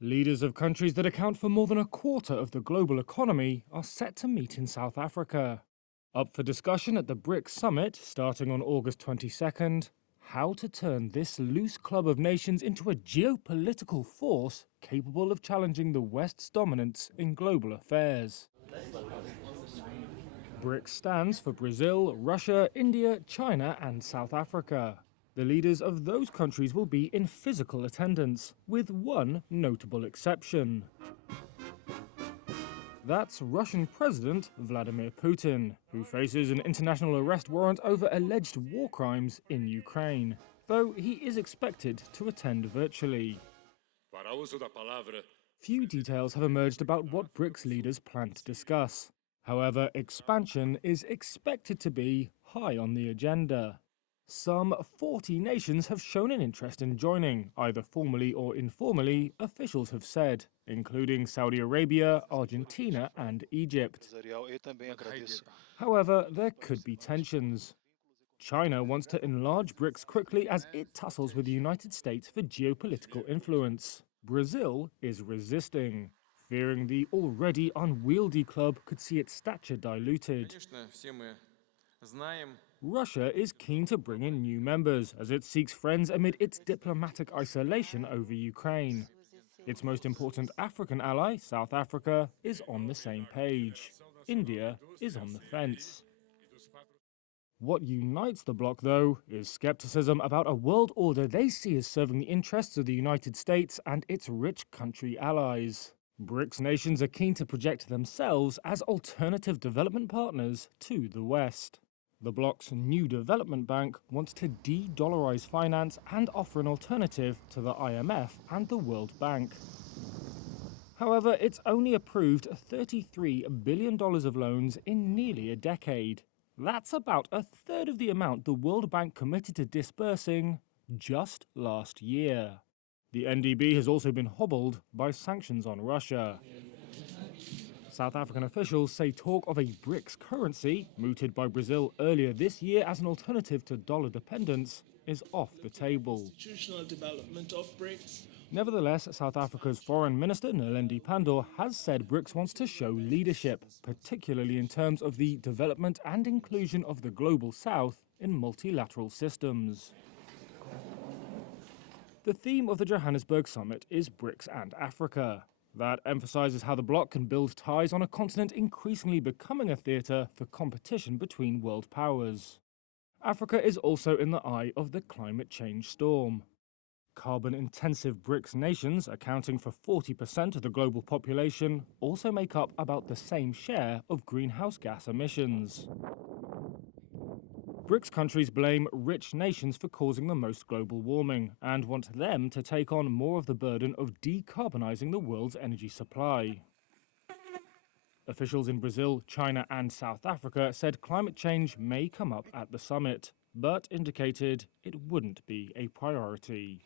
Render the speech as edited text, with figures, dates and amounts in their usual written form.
Leaders of countries that account for more than a quarter of the global economy are set to meet in South Africa. Up for discussion at the BRICS summit, starting on August 22nd, how to turn this loose club of nations into a geopolitical force capable of challenging the West's dominance in global affairs. BRICS stands for Brazil, Russia, India, China and South Africa. The leaders of those countries will be in physical attendance, with one notable exception. That's Russian President Vladimir Putin, who faces an international arrest warrant over alleged war crimes in Ukraine, though he is expected to attend virtually. Few details have emerged about what BRICS leaders plan to discuss. However, expansion is expected to be high on the agenda. Some 40 nations have shown an interest in joining, either formally or informally, officials have said, including Saudi Arabia, Argentina and Egypt. However, there could be tensions. China wants to enlarge BRICS quickly as it tussles with the United States for geopolitical influence. Brazil is resisting, fearing the already unwieldy club could see its stature diluted. Russia is keen to bring in new members as it seeks friends amid its diplomatic isolation over Ukraine. Its most important African ally, South Africa, is on the same page. India is on the fence. What unites the bloc, though, is skepticism about a world order they see as serving the interests of the United States and its rich country allies. BRICS nations are keen to project themselves as alternative development partners to the West. The bloc's new development bank wants to de-dollarize finance and offer an alternative to the IMF and the World Bank. However, it's only approved $33 billion of loans in nearly a decade. That's about a third of the amount the World Bank committed to disbursing just last year. The NDB has also been hobbled by sanctions on Russia. South African officials say talk of a BRICS currency, mooted by Brazil earlier this year as an alternative to dollar dependence, is off the table. Nevertheless, South Africa's Foreign Minister Naledi Pandor has said BRICS wants to show leadership, particularly in terms of the development and inclusion of the Global South in multilateral systems. The theme of the Johannesburg summit is BRICS and Africa. That emphasizes how the bloc can build ties on a continent increasingly becoming a theatre for competition between world powers. Africa is also in the eye of the climate change storm. Carbon-intensive BRICS nations, accounting for 40% of the global population, also make up about the same share of greenhouse gas emissions. BRICS countries blame rich nations for causing the most global warming and want them to take on more of the burden of decarbonizing the world's energy supply. Officials in Brazil, China and South Africa said climate change may come up at the summit, but indicated it wouldn't be a priority.